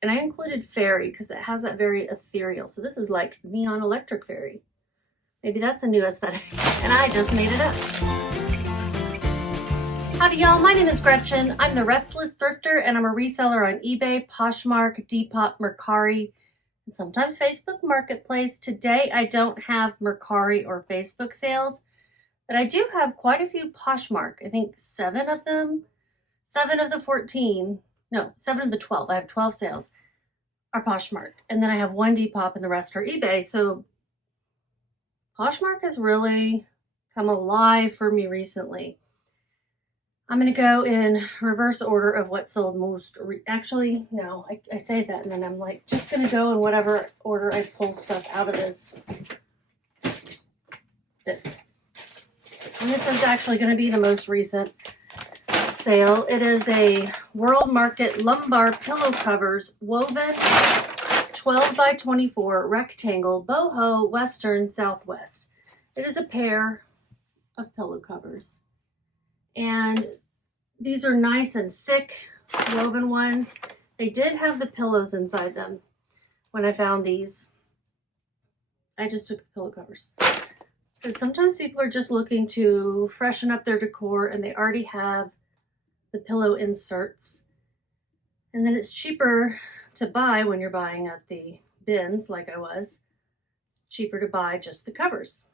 And I included fairy because it has that very ethereal. So this is like neon electric fairy. Maybe that's a new aesthetic. And I just made it up. Howdy y'all, my name is Gretchen. I'm the Restless Thrifter and I'm a reseller on eBay, Poshmark, Depop, Mercari, and sometimes Facebook Marketplace. Today I don't have Mercari or Facebook sales, but I do have quite a few Poshmark. I think 7 of them, 7 of the 14, no, 7 of the 12. I have 12 sales are Poshmark. And then I have 1 Depop and the rest are eBay. So Poshmark has really come alive for me recently. I'm going to go in reverse order of what sold most. Actually, no, I say that and then I'm like, just going to go in whatever order I pull stuff out of this. And this is actually going to be the most recent sale. It is a World Market lumbar pillow covers woven 12 by 24 rectangle boho western southwest. It is a pair of pillow covers. And these are nice and thick woven ones. They did have the pillows inside them when I found these. I just took the pillow covers. Because sometimes people are just looking to freshen up their decor and they already have the pillow inserts. And then it's cheaper to buy when you're buying at the bins like I was. It's cheaper to buy just the covers.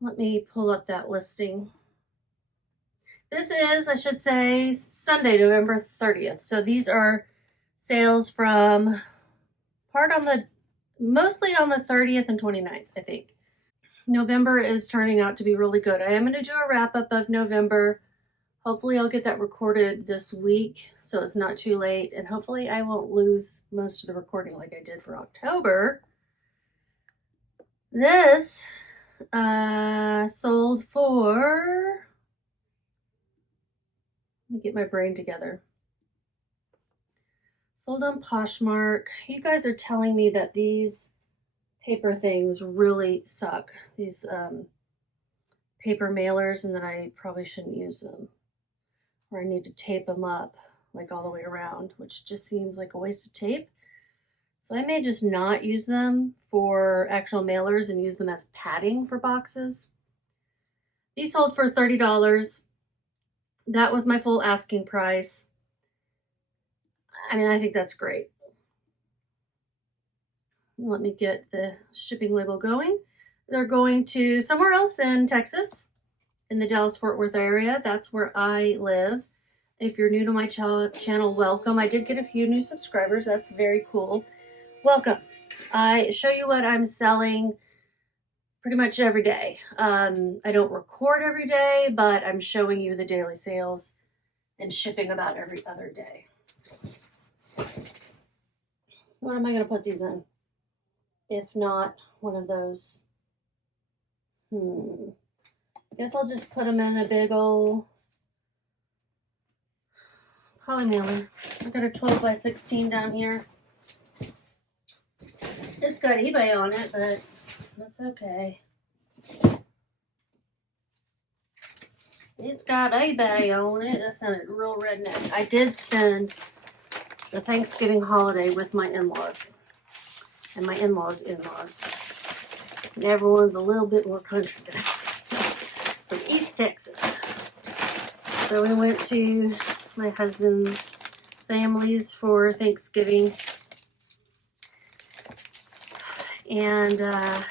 Let me pull up that listing. This is, I should say, Sunday, November 30th. So these are sales from mostly on the 30th and 29th, I think. November is turning out to be really good. I am going to do a wrap up of November. Hopefully I'll get that recorded this week so it's not too late. And hopefully I won't lose most of the recording like I did for October. This sold for, let me get my brain together. Sold on Poshmark. You guys are telling me that these paper things really suck. These paper mailers, and that I probably shouldn't use them. Or I need to tape them up like all the way around, which just seems like a waste of tape. So I may just not use them for actual mailers and use them as padding for boxes. These sold for $30. That was my full asking price. I mean, I think that's great. Let me get the shipping label going. They're going to somewhere else in Texas, in the Dallas-Fort Worth area. That's where I live. If you're new to my channel, welcome. I did get a few new subscribers. That's very cool. Welcome. I show you what I'm selling pretty much every day. I don't record every day, but I'm showing you the daily sales and shipping about every other day. What am I going to put these in? If not one of those, I guess I'll just put them in a big old poly mailer. I got a 12 by 16 down here. It's got eBay on it, but that's okay. It's got eBay on it. That sounded real redneck. I did spend the Thanksgiving holiday with my in-laws. And my in-laws' in-laws. And everyone's a little bit more country than from East Texas. So we went to my husband's family's for Thanksgiving. And got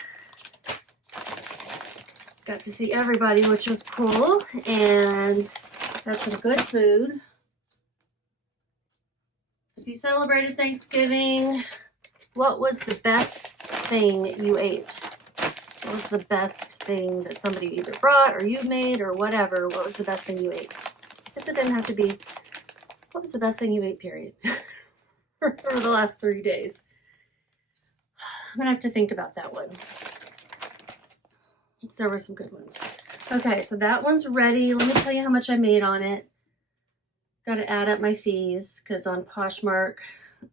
to see everybody, which was cool. And had some good food. If you celebrated Thanksgiving, what was the best thing you ate? What was the best thing that somebody either brought or you made or whatever? What was the best thing you ate? I guess it didn't have to be, what was the best thing you ate, period? for the last 3 days. I'm gonna have to think about that one. There were some good ones. Okay, so that one's ready. Let me tell you how much I made on it. Got to add up my fees because on Poshmark,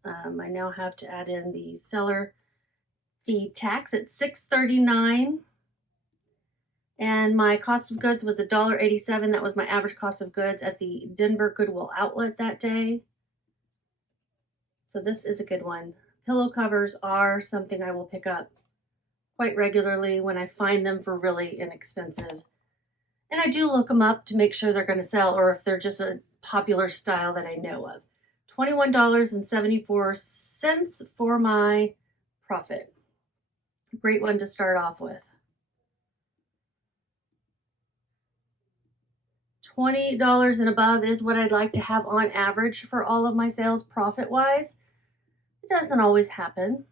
I now have to add in the seller fee tax at $6.39. And my cost of goods was $1.87. That was my average cost of goods at the Denver Goodwill outlet that day. So this is a good one. Pillow covers are something I will pick up quite regularly when I find them for really inexpensive. And I do look them up to make sure they're going to sell, or if they're just a popular style that I know of. $21.74 for my profit. Great one to start off with. $20 and above is what I'd like to have on average for all of my sales profit-wise. It doesn't always happen.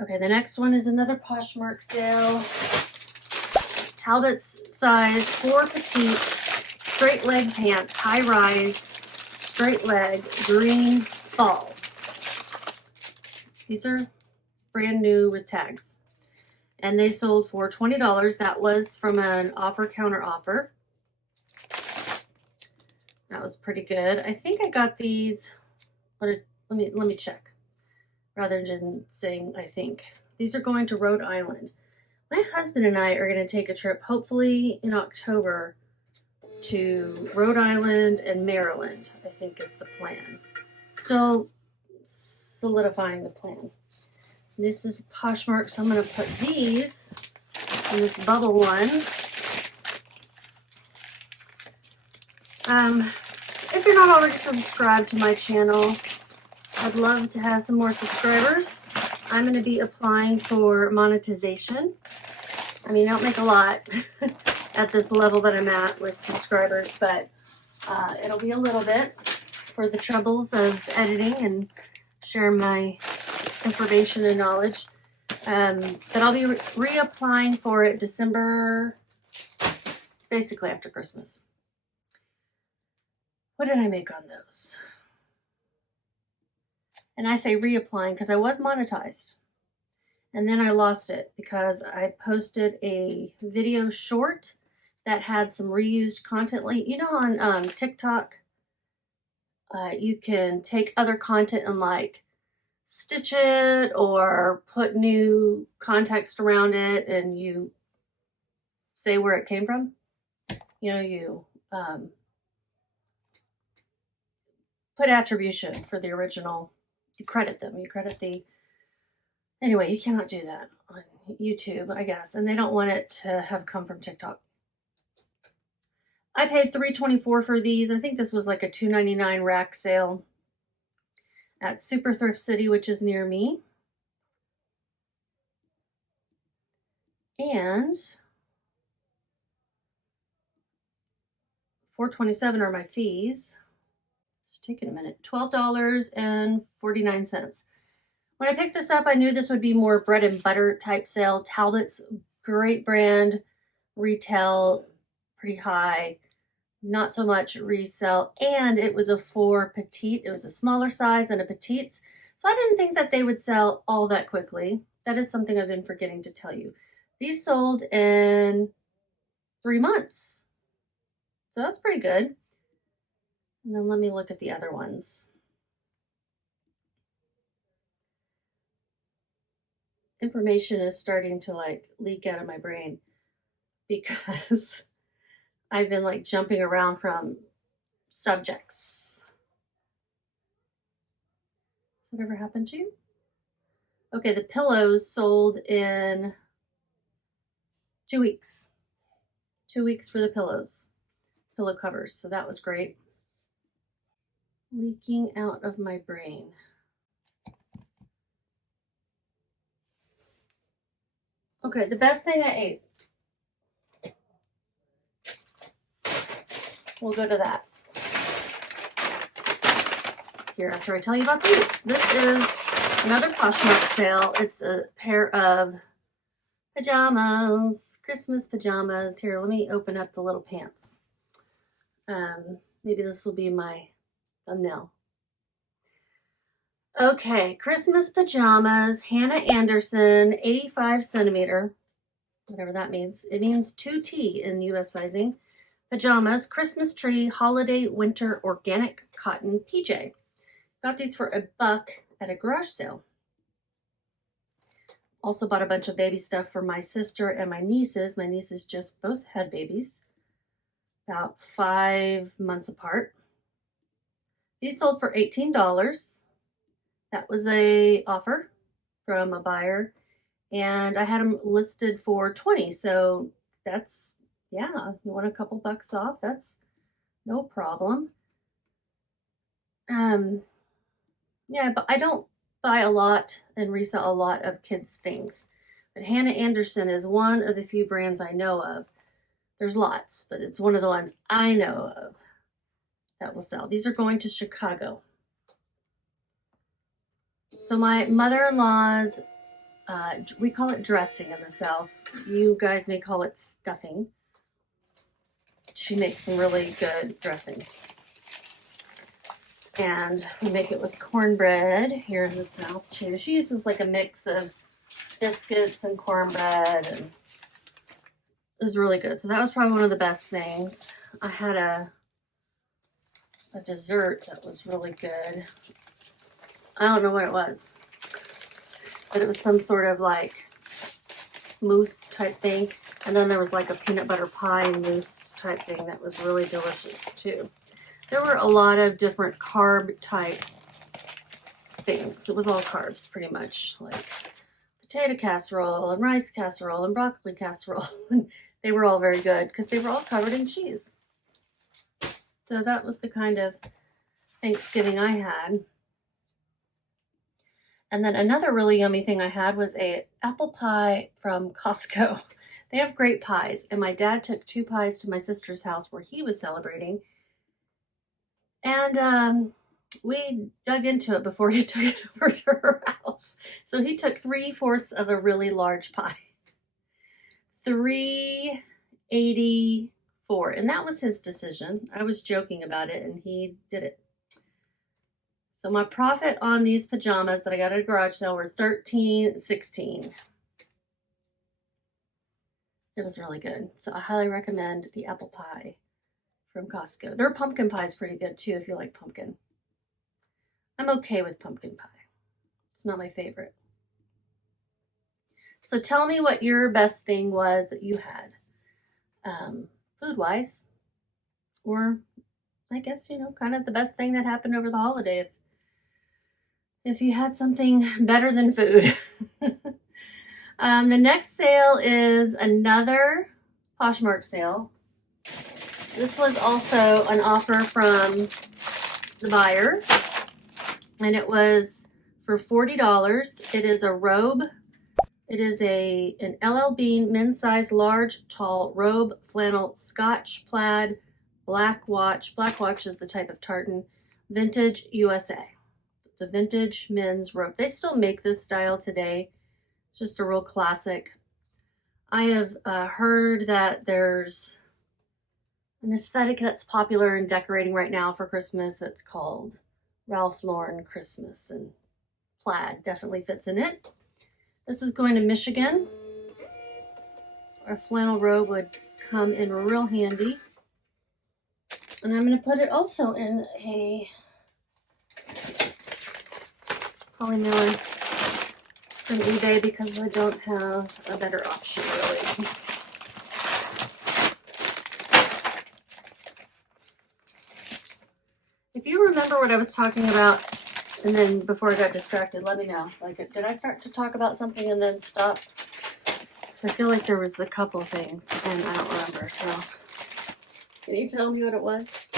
Okay, the next one is another Poshmark sale. Talbots size 4 petite, straight leg pants, high rise, straight leg, green fall. These are brand new with tags. And they sold for $20. That was from an offer counter offer. That was pretty good. I think I got these, let me check. Rather than saying I think. These are going to Rhode Island. My husband and I are going to take a trip, hopefully in October, to Rhode Island and Maryland, I think is the plan. Still solidifying the plan. This is Poshmark, so I'm going to put these in this bubble one. If you're not already subscribed to my channel, I'd love to have some more subscribers. I'm going to be applying for monetization. I mean, I don't make a lot at this level that I'm at with subscribers, but it'll be a little bit for the troubles of editing and sharing my information and knowledge. But I'll be reapplying for it December, basically after Christmas. What did I make on those? And I say reapplying because I was monetized. And then I lost it because I posted a video short that had some reused content. Like, you know, on TikTok, you can take other content and like stitch it or put new context around it, and you say where it came from. You know, you put attribution for the original. You credit them. You credit the... Anyway, you cannot do that on YouTube, I guess. And they don't want it to have come from TikTok. I paid $3.24 for these. I think this was like a $2.99 rack sale at Super Thrift City, which is near me. And $4.27 are my fees. It's taking a minute. $12.49. When I picked this up, I knew this would be more bread and butter type sale. Talbots, great brand, retail, pretty high, not so much resell, and it was a 4 petite. It was a smaller size and a petites, so I didn't think that they would sell all that quickly. That is something I've been forgetting to tell you. These sold in 3 months, so that's pretty good. And then let me look at the other ones. Information is starting to like leak out of my brain because I've been like jumping around from subjects. Has that ever happened to you? Okay, the pillows sold in 2 weeks. 2 weeks for the pillows, pillow covers. So that was great. Leaking out of my brain. Okay, the best thing I ate. We'll go to that here after I tell you about these. This is another Poshmark sale. It's a pair of pajamas, Christmas pajamas. Here, let me open up the little pants. Maybe this will be my thumbnail. Okay, Christmas pajamas, Hanna Andersson, 85 centimeter, whatever that means. It means 2T in US sizing. Pajamas, Christmas tree, holiday, winter, organic cotton PJ. Got these for $1 at a garage sale. Also bought a bunch of baby stuff for my sister and my nieces. My nieces just both had babies, about 5 months apart. These sold for $18. That was a offer from a buyer, and I had them listed for 20. So that's, yeah, you want a couple bucks off, that's no problem. Yeah, but I don't buy a lot and resell a lot of kids' things. But Hanna Andersson is one of the few brands I know of. There's lots, but it's one of the ones I know of that will sell. These are going to Chicago. So my mother-in-law's, we call it dressing in the South. You guys may call it stuffing. She makes some really good dressing. And we make it with cornbread here in the South too. She uses like a mix of biscuits and cornbread, and it was really good. So that was probably one of the best things. I had a dessert that was really good. I don't know what it was, but it was some sort of like mousse type thing. And then there was like a peanut butter pie mousse type thing that was really delicious too. There were a lot of different carb type things. It was all carbs pretty much, like potato casserole and rice casserole and broccoli casserole. And they were all very good because they were all covered in cheese. So that was the kind of Thanksgiving I had. And then another really yummy thing I had was a apple pie from Costco. They have great pies, and my dad took 2 pies to my sister's house where he was celebrating. And we dug into it before he took it over to her house. So he took 3/4 of a really large pie. $3.84, and that was his decision. I was joking about it, and he did it. So my profit on these pajamas that I got at a garage sale were $13.16. It was really good. So I highly recommend the apple pie from Costco. Their pumpkin pie is pretty good too if you like pumpkin. I'm okay with pumpkin pie. It's not my favorite. So tell me what your best thing was that you had, food-wise, or I guess, you know, kind of the best thing that happened over the holiday. If you had something better than food. The next sale is another Poshmark sale. This was also an offer from the buyer, and it was for $40. It is a robe. It is an LL Bean men's size large tall robe, flannel, Scotch plaid, black watch. Black watch is the type of tartan. Vintage USA. It's a vintage men's robe. They still make this style today. It's just a real classic. I have heard that there's an aesthetic that's popular in decorating right now for Christmas that's called Ralph Lauren Christmas, and plaid definitely fits in it. This is going to Michigan. Our flannel robe would come in real handy. And I'm going to put it also in a poly mailer from eBay because I don't have a better option really. If you remember what I was talking about, and then before I got distracted, let me know. Like, did I start to talk about something and then stop? Because I feel like there was a couple things and I don't remember. So, can you tell me what it was?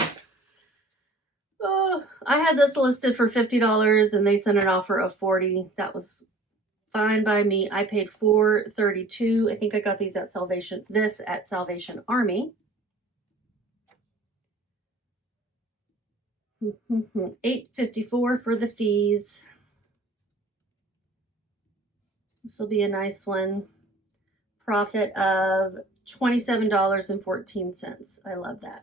Oh, I had this listed for $50 and they sent an offer of $40. That was fine by me. I paid $4.32. I think I got these at Salvation Army. $8.54 for the fees. This will be a nice one. Profit of $27.14. I love that.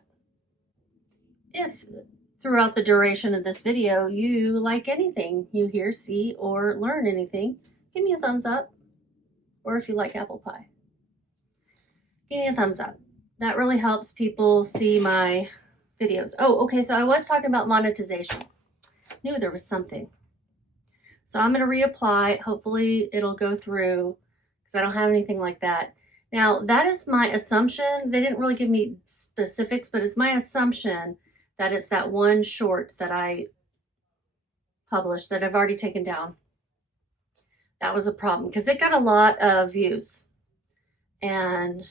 If throughout the duration of this video you like anything you hear, see, or learn anything, give me a thumbs up. Or if you like apple pie, give me a thumbs up. That really helps people see my videos. Oh, okay, so I was talking about monetization. Knew there was something. So I'm going to reapply. Hopefully it'll go through because I don't have anything like that. Now, that is my assumption. They didn't really give me specifics, but it's my assumption that it's that one short that I published that I've already taken down. That was a problem because it got a lot of views. And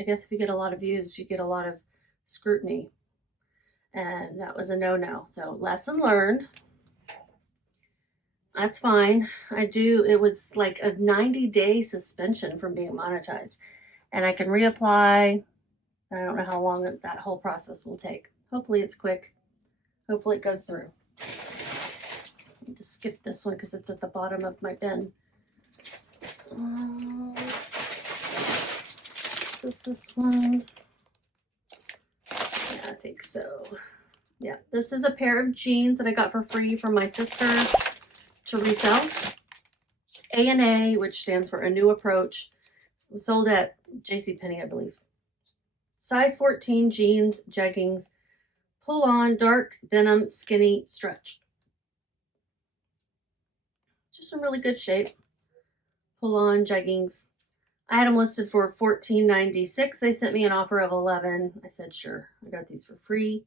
I guess if you get a lot of views, you get a lot of scrutiny. And that was a no-no. So lesson learned. That's fine. It was like a 90-day suspension from being monetized. And I can reapply. I don't know how long that whole process will take. Hopefully it's quick. Hopefully it goes through. I need to skip this one because it's at the bottom of my bin. Is this one? Yeah, I think so. Yeah, this is a pair of jeans that I got for free from my sister to resell. A&A, which stands for A New Approach. It was sold at JCPenney, I believe. Size 14 jeans, jeggings, pull on, dark denim, skinny, stretch. Just in really good shape. Pull on jeggings. I had them listed for $14.96. They sent me an offer of $11. I said, sure. I got these for free.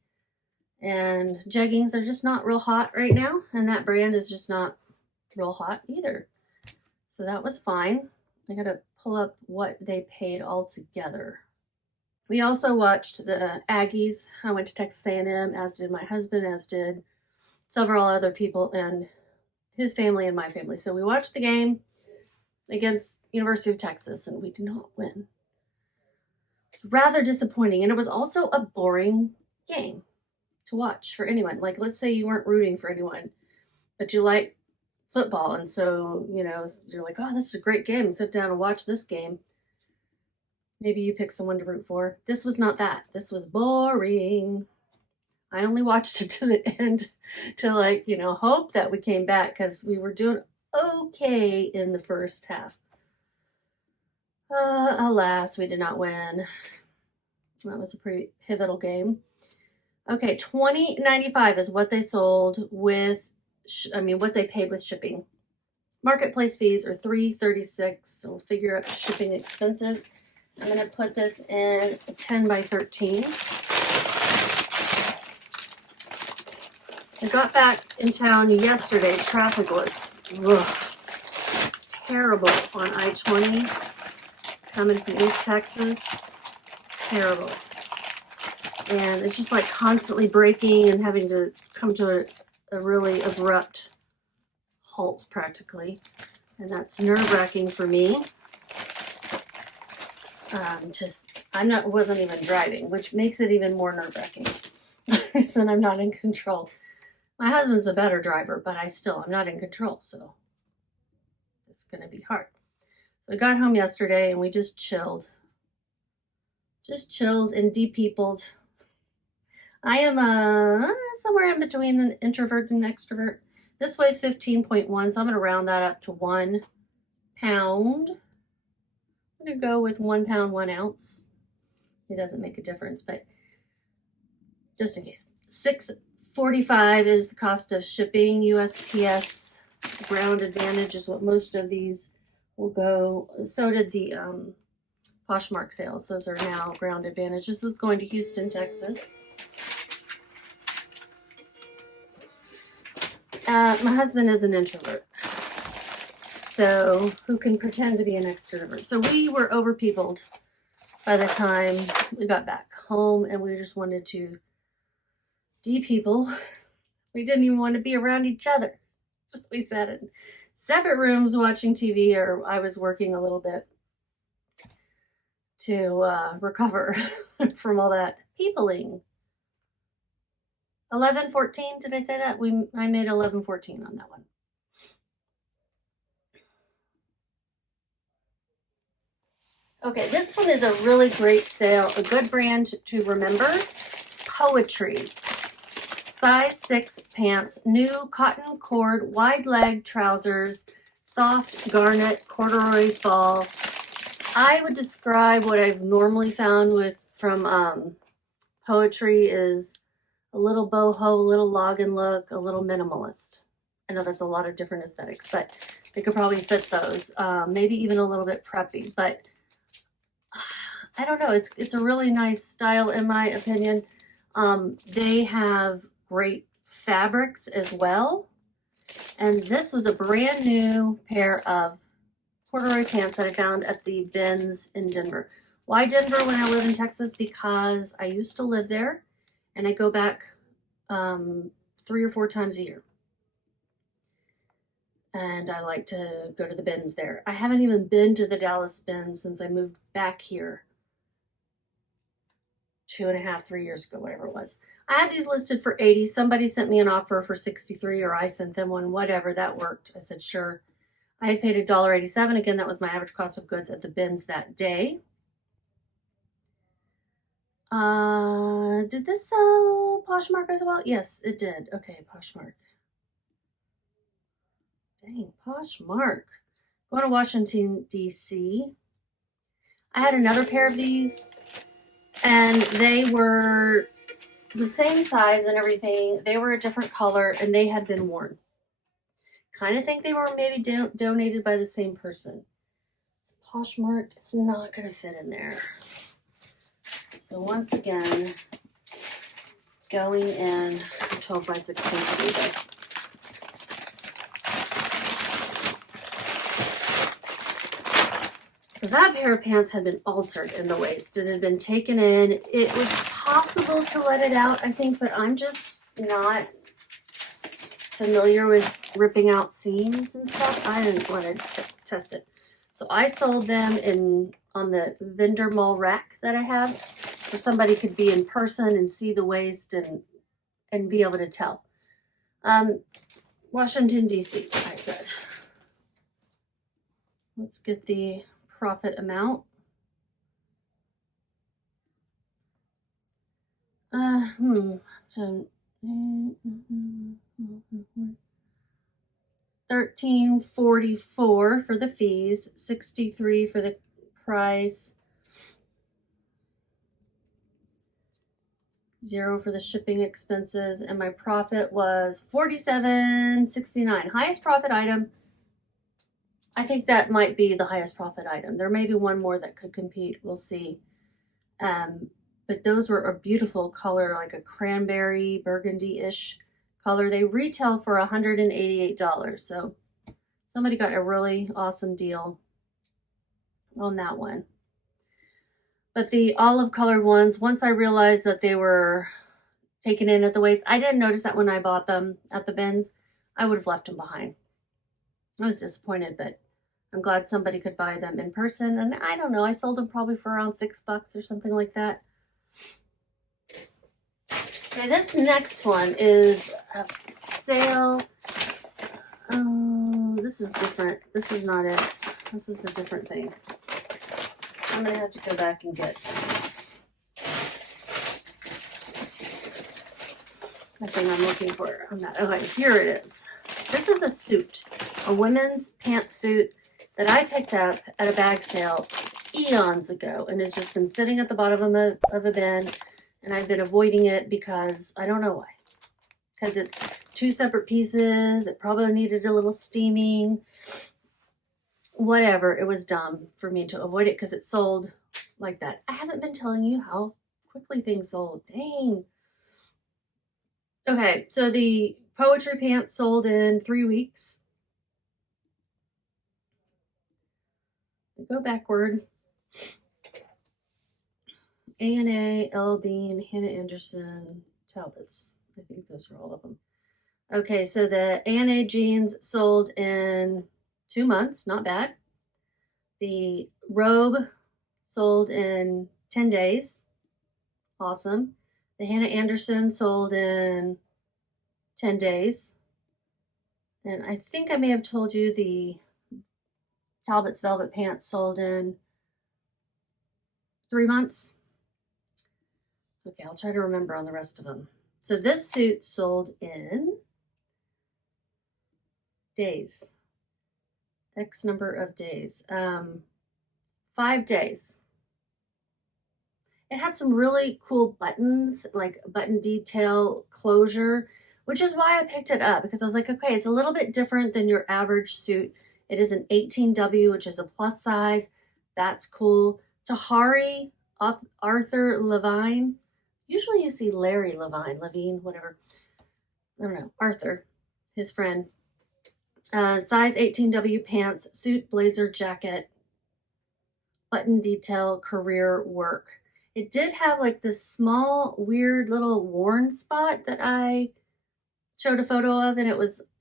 And jeggings are just not real hot right now. And that brand is just not real hot either. So that was fine. I got to pull up what they paid all together. We also watched the Aggies. I went to Texas A&M, as did my husband, as did several other people and his family and my family. So we watched the game against University of Texas, and we did not win. It was rather disappointing, and it was also a boring game to watch for anyone. Like, let's say you weren't rooting for anyone, but you like football, and so, you know, you're like, oh, this is a great game. Sit down and watch this game. Maybe you pick someone to root for. This was not that. This was boring. I only watched it to the end to, like, you know, hope that we came back because we were doing okay in the first half. Alas, we did not win. That was a pretty pivotal game. Okay, $20.95 is what they sold with, what they paid with shipping. Marketplace fees are $3.36, so we'll figure out shipping expenses. I'm going to put this in a 10 by 13. I got back in town yesterday. Traffic was it's terrible on I-20 coming from East Texas. Terrible. And it's just like constantly braking and having to come to a really abrupt halt practically. And that's nerve-wracking for me. Wasn't even driving, which makes it even more nerve-wracking. So I'm not in control. My husband's the better driver, but I'm not in control, so it's going to be hard. So I got home yesterday and we just chilled. Just chilled and de-peopled. I am somewhere in between an introvert and extrovert. This weighs 15.1, so I'm going to round that up to 1 pound. I'm going to go with 1 pound, 1 ounce. It doesn't make a difference, but just in case. $6.45 is the cost of shipping. USPS Ground Advantage is what most of these will go. So did the Poshmark sales. Those are now Ground Advantage. This is going to Houston, Texas. My husband is an introvert, so who can pretend to be an extrovert? So we were overpeopled by the time we got back home, and we just wanted to de-people. We didn't even want to be around each other. So we sat in separate rooms watching TV, or I was working a little bit to recover from all that peopling. 11.14, did I say that? I made 11.14 on that one. Okay, this one is a really great sale, a good brand to remember. Poetry. Size 6 pants, new cotton cord, wide leg trousers, soft garnet, corduroy fall. I would describe what I've normally found from Poetry is a little boho, a little login look, a little minimalist. I know that's a lot of different aesthetics, but they could probably fit those. Maybe even a little bit preppy, but I don't know. It's a really nice style in my opinion. They have great fabrics as well. And this was a brand new pair of corduroy pants that I found at the bins in Denver. Why Denver when I live in Texas? Because I used to live there and I go back 3 or 4 times a year. And I like to go to the bins there. I haven't even been to the Dallas bins since I moved back here 2.5, 3 years ago, whatever it was. I had these listed for 80. Somebody sent me an offer for 63, or I sent them one, whatever, that worked. I said, sure. I had paid $1.87. Again, that was my average cost of goods at the bins that day. Did this sell Poshmark as well? Yes, it did. Okay, Poshmark. Dang, Poshmark. Going to Washington, D.C. I had another pair of these, and they were the same size and everything. They were a different color, and they had been worn. Kind of think they were maybe donated by the same person. It's Poshmark. It's not going to fit in there. So once again, going in 12 by 16 eBay. So that pair of pants had been altered in the waist. It had been taken in. It was possible to let it out, I think, but I'm just not familiar with ripping out seams and stuff. I didn't want to test it. So I sold them on the vendor mall rack that I have, where somebody could be in person and see the waist and be able to tell. Washington, D.C., I said. Let's get the profit amount. $13.44 for the fees, $63 for the price, $0 for the shipping expenses, and my profit was $47.69. Highest profit item. I think that might be the highest profit item. There may be one more that could compete. We'll see. But those were a beautiful color, like a cranberry, burgundy-ish color. They retail for $188. So somebody got a really awesome deal on that one. But the olive colored ones, once I realized that they were taken in at the waist, I didn't notice that when I bought them at the bins. I would have left them behind. I was disappointed, but I'm glad somebody could buy them in person. And I don't know, I sold them probably for around $6 or something like that. Okay, this next one is a sale. Oh, this is different. This is not it. This is a different thing. I'm going to have to go back and get the thing I'm looking for on that. Okay, here it is. This is a suit, a women's pantsuit that I picked up at a bag sale eons ago, and it's just been sitting at the bottom of a bin, and I've been avoiding it because I don't know why. Because it's 2 separate pieces. It probably needed a little steaming. Whatever. It was dumb for me to avoid it because it sold like that. I haven't been telling you how quickly things sold. Dang. Okay, so the poetry pants sold in 3 weeks. Go backward. A&A, L. Bean, Hanna Andersson, Talbots. I think those are all of them. Okay, so the A&A jeans sold in 2 months. Not bad. The robe sold in 10 days. Awesome. The Hanna Andersson sold in 10 days. And I think I may have told you the Talbots velvet pants sold in 3 months. Okay, I'll try to remember on the rest of them. So this suit sold in days. X number of days. 5 days. It had some really cool buttons, like button detail closure, which is why I picked it up, because I was like, okay, it's a little bit different than your average suit. It is an 18W, which is a plus size. That's cool. Tahari, Arthur Levine, Usually you see Larry Levine, whatever. I don't know, Arthur, his friend. Size 18W pants, suit, blazer, jacket, button detail, career work. It did have like this small, weird little worn spot that I showed a photo of, and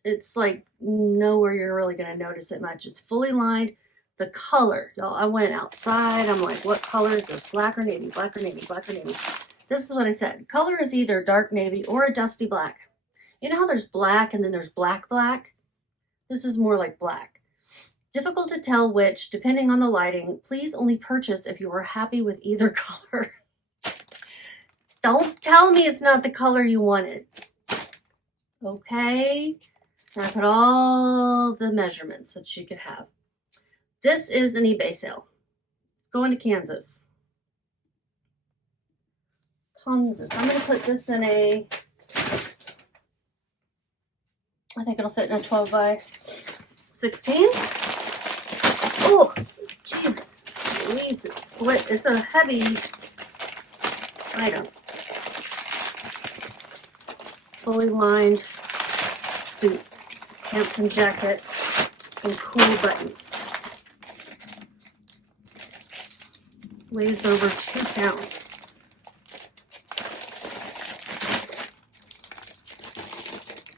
it's like nowhere you're really going to notice it much. It's fully lined. The color, y'all, I went outside. I'm like, what color is this? Black or navy, black or navy, black or navy. This is what I said. Color is either dark navy or a dusty black. You know how there's black and then there's black. This is more like black. Difficult to tell which, depending on the lighting. Please only purchase if you are happy with either color. Don't tell me it's not the color you wanted. Okay? And I put all the measurements that she could have. This is an eBay sale. It's going to Kansas. I'm going to put this in a, I think it'll fit in a 12 by 16. Oh, geez. Louise, it's split. It's a heavy item. Fully lined suit, pants and jacket, and cool buttons. Weighs over 2 pounds.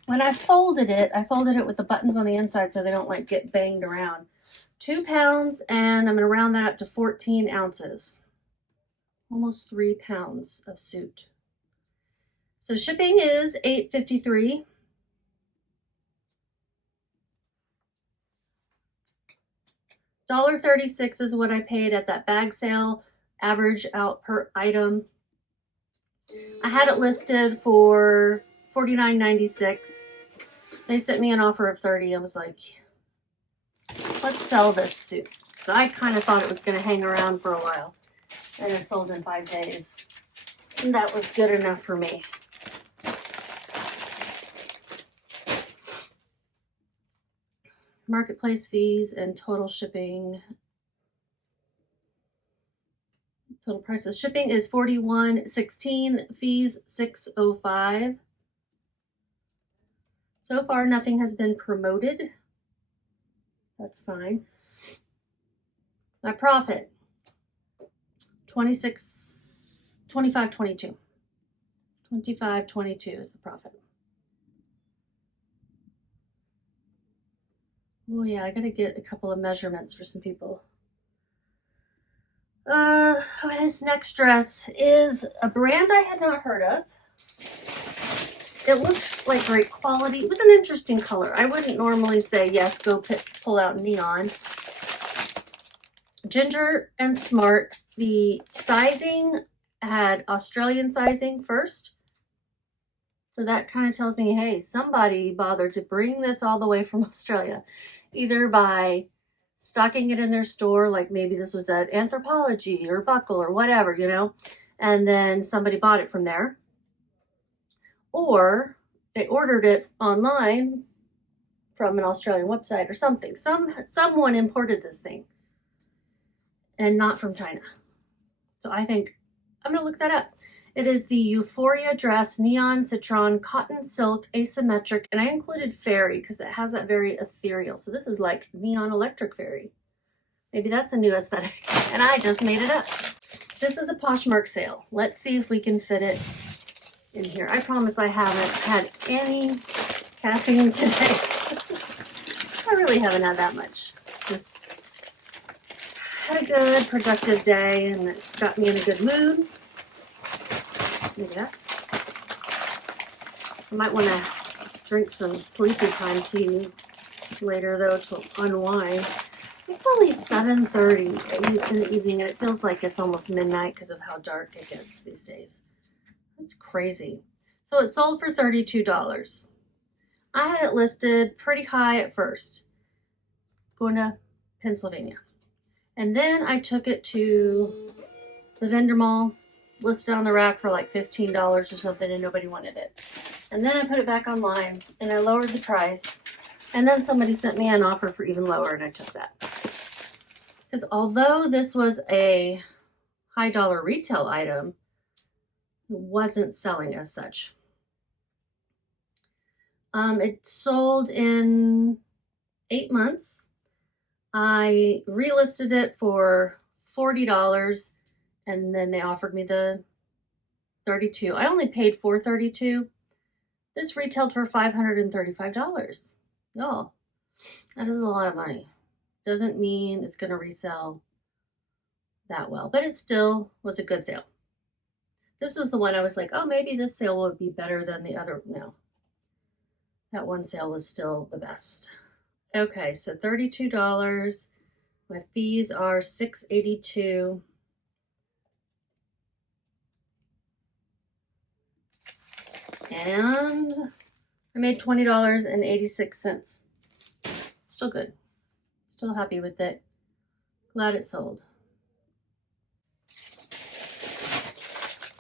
When I folded it with the buttons on the inside so they don't like get banged around. 2 pounds, and I'm going to round that up to 14 ounces. Almost 3 pounds of suit. So shipping is $8.53. $1.36 is what I paid at that bag sale, average out per item. I had it listed for $49.96. They sent me an offer of $30. I was like, let's sell this suit. So I kind of thought it was going to hang around for a while. And it sold in 5 days. And that was good enough for me. Marketplace fees and total shipping. Total price of shipping is $41.16. Fees $6.05. So far, nothing has been promoted. That's fine. My profit, $25.22. $25.22 is the profit. Oh yeah, I gotta get a couple of measurements for some people. This next dress is a brand I had not heard of. It looked like great quality. It was an interesting color. I wouldn't normally say, yes, go pull out neon. Ginger and Smart. The sizing had Australian sizing first. So that kind of tells me, hey, somebody bothered to bring this all the way from Australia. Either by stocking it in their store, like maybe this was at Anthropology or Buckle or whatever, you know, and then somebody bought it from there. Or they ordered it online from an Australian website or something. Someone imported this thing and not from China. So I think I'm going to look that up. It is the Euphoria dress, neon citron, cotton silk, asymmetric, and I included fairy because it has that very ethereal. So this is like neon electric fairy. Maybe that's a new aesthetic, and I just made it up. This is a Poshmark sale. Let's see if we can fit it in here. I promise I haven't had any caffeine today. I really haven't had that much. Just had a good, productive day, and it's got me in a good mood. Maybe that's. I might want to drink some sleepy time tea later, though, to unwind. It's only 7:30 in the evening, and it feels like it's almost midnight because of how dark it gets these days. That's crazy. So it sold for $32. I had it listed pretty high at first. It's going to Pennsylvania. And then I took it to the vendor mall, listed on the rack for like $15 or something, and nobody wanted it. And then I put it back online, and I lowered the price. And then somebody sent me an offer for even lower, and I took that. Because although this was a high dollar retail item, It wasn't selling as such. It sold in 8 months. I relisted it for $40 and then they offered me the $32. I only paid $432. This retailed for $535. Y'all, that is a lot of money. Doesn't mean it's going to resell that well, but it still was a good sale. This is the one I was like, oh, maybe this sale would be better than the other. No, that one sale was still the best. Okay, so $32. My fees are $6.82. And I made $20.86. Still good. Still happy with it. Glad it sold.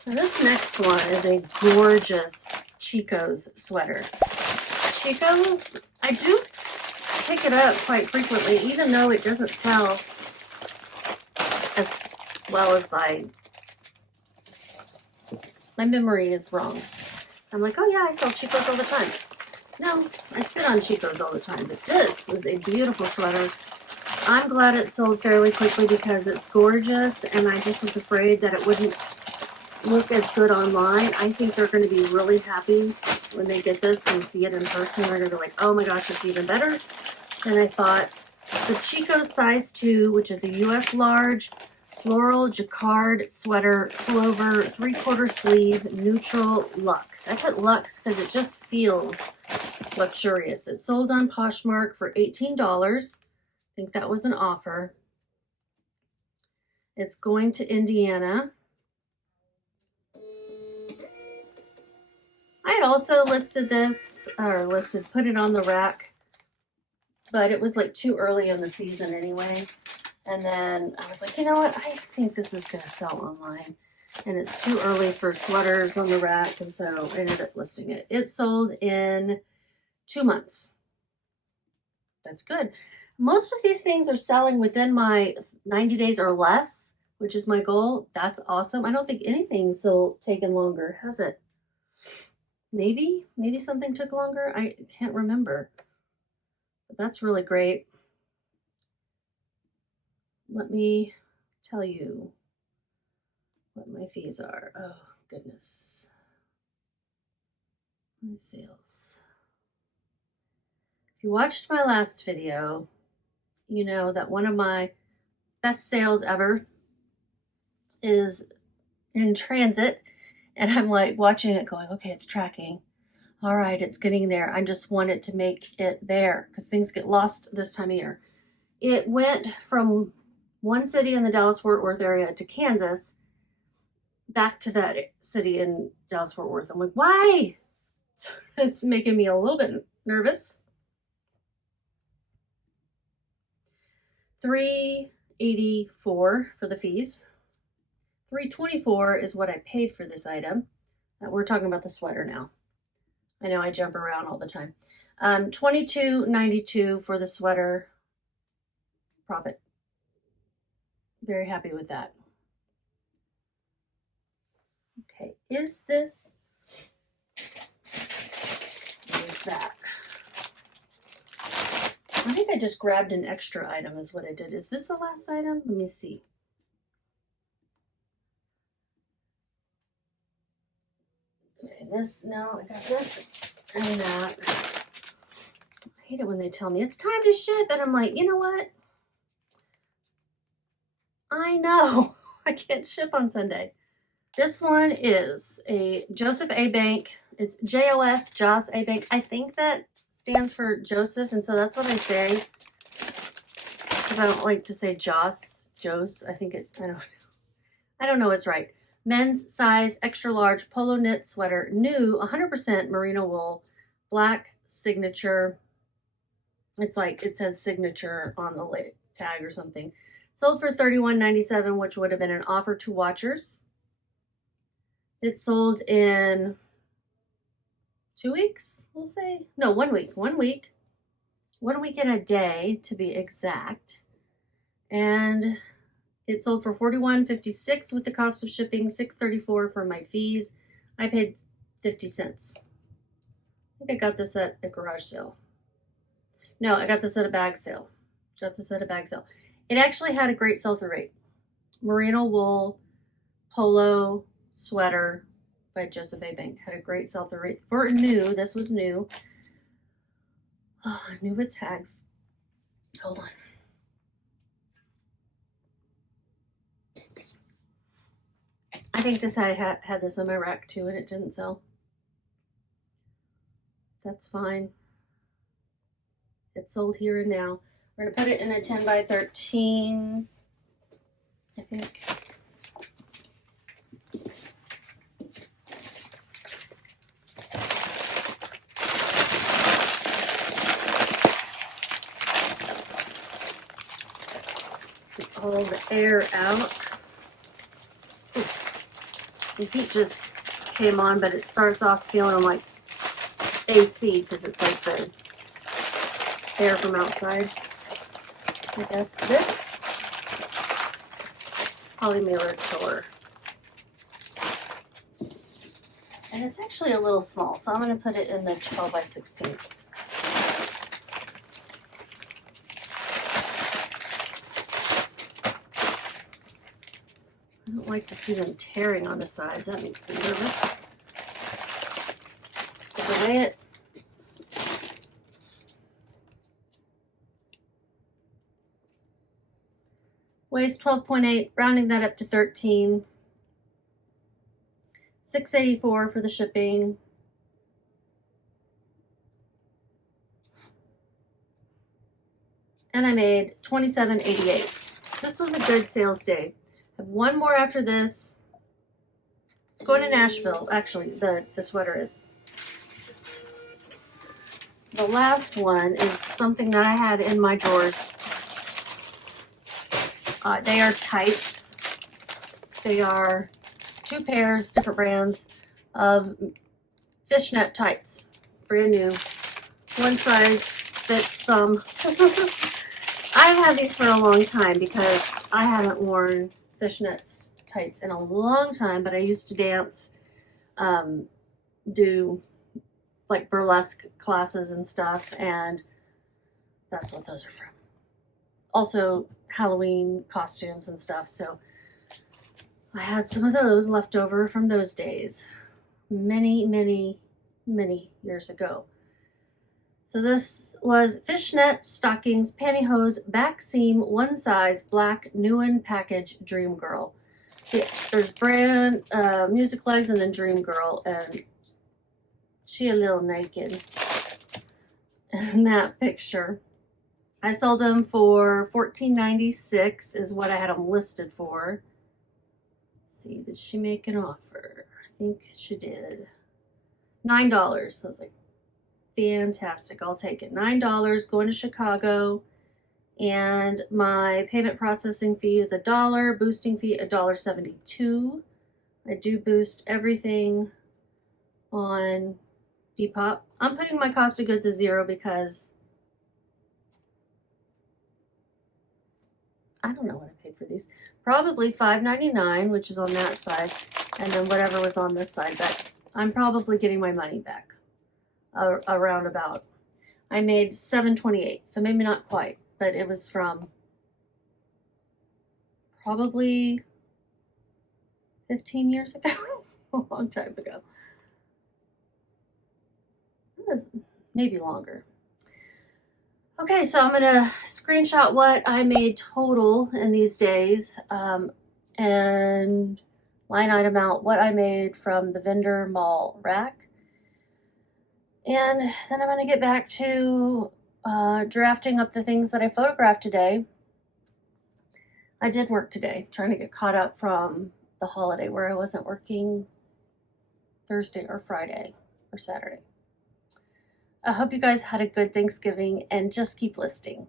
Now this next one is a gorgeous Chico's sweater. Chico's, I do pick it up quite frequently, even though it doesn't sell as well as my memory is wrong. I'm like, oh yeah, I sell Chico's all the time. No, I sit on Chico's all the time, but this is a beautiful sweater. I'm glad it sold fairly quickly because it's gorgeous, and I just was afraid that it wouldn't look as good online. I think they're going to be really happy when they get this and see it in person. They're going to be like, oh my gosh, it's even better than I thought. The Chico size 2, which is a US large, floral jacquard sweater, pullover, 3/4 sleeve, neutral, luxe. I put luxe because it just feels luxurious. It sold on Poshmark for $18. I think that was an offer. It's going to Indiana. I had also listed this, or put it on the rack, but it was like too early in the season anyway. And then I was like, you know what? I think this is going to sell online. And it's too early for sweaters on the rack. And so I ended up listing it. It sold in 2 months. That's good. Most of these things are selling within my 90 days or less, which is my goal. That's awesome. I don't think anything's taken longer, has it? Maybe something took longer. I can't remember. But that's really great. Let me tell you what my fees are. Oh, goodness. My sales. If you watched my last video, you know that one of my best sales ever is in transit. And I'm like watching it going, okay, it's tracking. All right, it's getting there. I just wanted to make it there because things get lost this time of year. It went from one city in the Dallas-Fort Worth area to Kansas, back to that city in Dallas-Fort Worth. I'm like, why? It's making me a little bit nervous. $384 for the fees. $324 is what I paid for this item. We're talking about the sweater now. I know I jump around all the time. $22.92 for the sweater. Profit. Very happy with that. Okay, is this? What is that? I think I just grabbed an extra item is what I did. Is this the last item? Let me see. Okay, this, no, I got this and that. I hate it when they tell me it's time to ship, and I'm like, you know what? I know I can't ship on Sunday. This one is a Jos A Bank. It's JOS, Jos A Bank. I think that stands for Joseph, and so that's what I say. Because I don't like to say Jos. I think I don't know what's right. Men's size, extra large, polo knit sweater, new, 100% merino wool, black signature. It's like, it says signature on the tag or something. Sold for $31.97, which would have been an offer to watchers. It sold in 2 weeks, we'll say. No, 1 week. 1 week. 1 week and a day, to be exact. And It sold for $41.56 with the cost of shipping, $6.34 for my fees. I paid 50 cents. I think I got this at a garage sale. No, I got this at a bag sale. It actually had a great sell-through rate. Merino wool polo sweater by Jos A Bank had a great sell-through rate. For new, this was new. Oh, new with tags. Hold on. I think this I had this on my rack too, and it didn't sell. That's fine. It's sold here and now. We're gonna put it in a 10 by 13, I think. Get all the air out. The heat just came on, but it starts off feeling like AC because it's like the air from outside. I guess this polymailer killer. And it's actually a little small, so I'm going to put it in the 12 by 16. I don't like to see them tearing on the sides. That makes me nervous. But the way it weighs 12.8, rounding that up to 13. $6.84 for the shipping. And I made $27.88. This was a good sales day. I have one more after this. It's going to Nashville. Actually, the sweater is. The last one is something that I had in my drawers. They are tights. They are 2 pairs, different brands of fishnet tights. Brand new. One size fits some. I've had these for a long time because I haven't worn fishnet tights in a long time, but I used to dance, do like burlesque classes and stuff, and that's what those are from. Also Halloween costumes and stuff, so I had some of those left over from those days many years ago. So this was fishnet stockings, pantyhose, back seam, one size, black, new in package, Dream Girl. Yeah, there's brand, music legs, and then Dream Girl, and she a little naked in that picture. I sold them for $14.96 is what I had them listed for. Let's see, did she make an offer? I think she did. $9. I was like, fantastic, I'll take it. $9 going to Chicago, and my payment processing fee is $1, boosting fee $1.72. I do boost everything on Depop. I'm putting my cost of goods as 0 because I don't know what I paid for these. Probably $5.99, which is on that side, and then whatever was on this side, but I'm probably getting my money back. Around about. I made $7.28, so maybe not quite, but it was from probably 15 years ago, a long time ago. Maybe longer. Okay, so I'm gonna screenshot what I made total in these days, and line item out what I made from the vendor mall rack. And then I'm going to get back to drafting up the things that I photographed today. I did work today, trying to get caught up from the holiday where I wasn't working Thursday or Friday or Saturday. I hope you guys had a good Thanksgiving, and just keep listing.